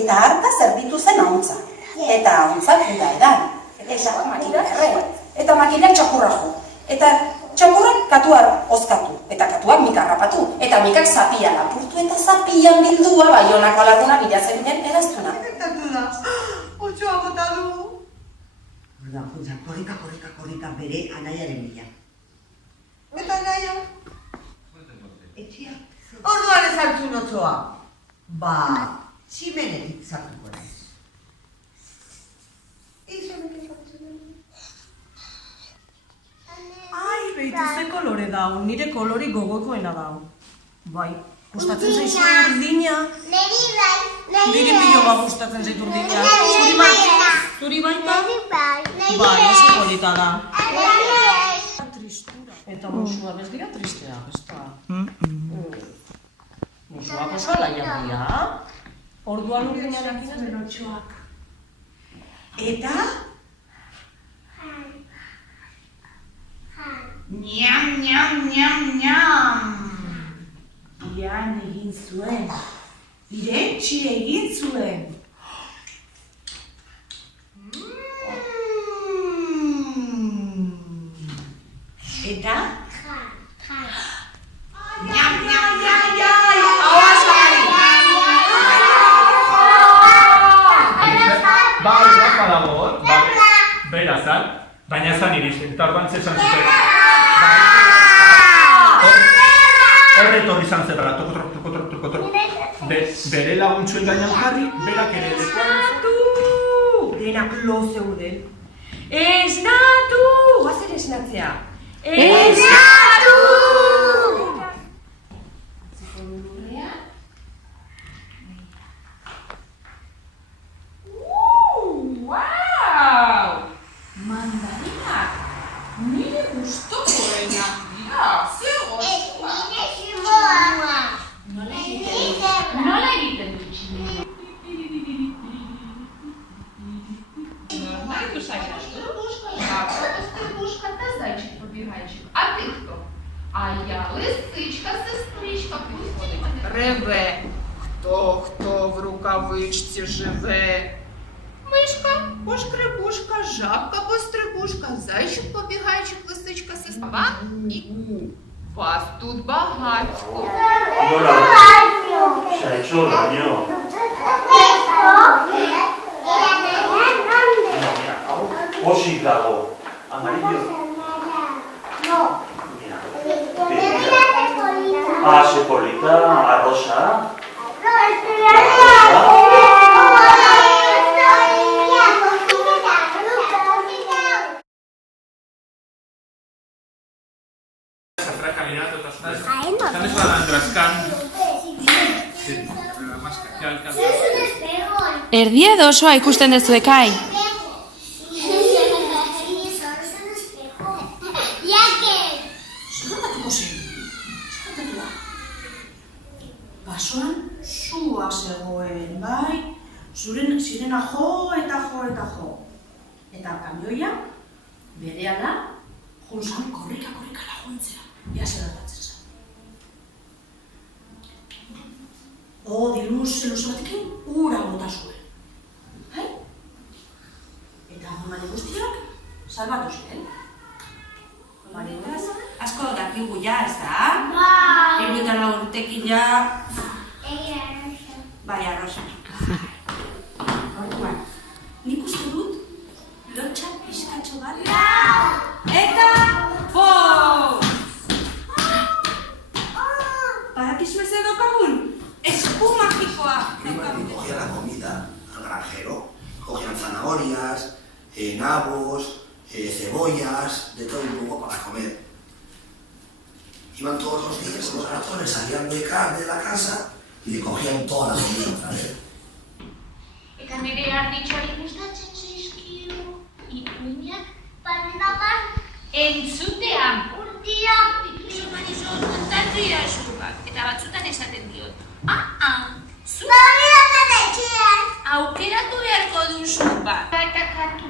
eta harta zerbitu zen ahontza. Eta ahontzak da edan. Eta makinak erre. Eta makinak txakurra jo. Eta txakurrak katuak ozkatu. Eta katuak mikak rapatu. Eta mikak zapia lapurtu eta zapian bildua Baionako laguna bilatzen den eraztuna. Gertatu da. Otsoa bota du. Orduan, juntza, korrika bere anaiaren bila. Eta anaia? Etxia. Orduan ez hartzun otsoa. Ba, tximenetik zartuko naiz. Ai, behitu ze kolore dau, nire kolori gogokoena dau. Bai, gustatzen zaizu urdina. Niri pilo bat gustatzen zaitu urdina. Zuri baita? Bai, oso polita da. Tristura. Eta musua bez dira tristea, ez da? Musuak oso alaiak dira. Orduan urdinarekin ez berotxoak. Eta? Niam. Ian egin zuen. Irentxi egin zuen. Eta? Bai, Rafa dago, bera zan, baina zan iristen, eta orduan zesan zuten. Horre etorri zan zebra, toko. Bere laguntzuen gainan jarri, berak ere lekuan. Denak lo zeuden. Esnatu! Guazen esnatzea. Wow! Mandarinak! Nire gustokoenak dira! Zer gozoa! Nola egiten du tximena? Nahi du zainatu? Бабушка та зайчик побігайчик. А ти хто? А я лисичка, сестричка, підходить. Реве. Хто в рукавичці живе? Мишка, пошкребушка, жабка пострибушка, зайчик побігайчик, лисичка, сестра і ку. Вас тут багатько. Se ha hecho daño. Pozik dago. Amarillo. Mira. Sepolita, arrosa. Están rascando. Erdia edo osoa ikusten dezuek, ai? Basoan sua zegoen, bai? Zirena jo. Eta kamioia, berehala, junzan korrika laguntzea. Ia zer gertatzen zen. Diluz zeluze batekin, ura bota zuen. Hai? Eta amamane guztiak, salbatu ziren. Asko dakigu ja, ez da? Bai! 74 urtekin ja... Bai, arrosa. Orduan, nik uste dut, lotxa pizkatxo bat... Eta... Badakizu ez edo kagun? Esku magikoa! Cogía la comida al granjero, cogían zanahorias, nabos, cebollas, de todo un poco para comer. Iban todos los días los ratones, salían de la casa y le cogían toda la comida otra vez. Eta nire arditxoari gustatzen zaizkio, ipuinak, barrenagan, entzutean. Urdiak, dikizumani zon, kontatu irazu bat, eta batzutan esaten diot. Zu? Aukeratu beharko duzu bat. Eta katu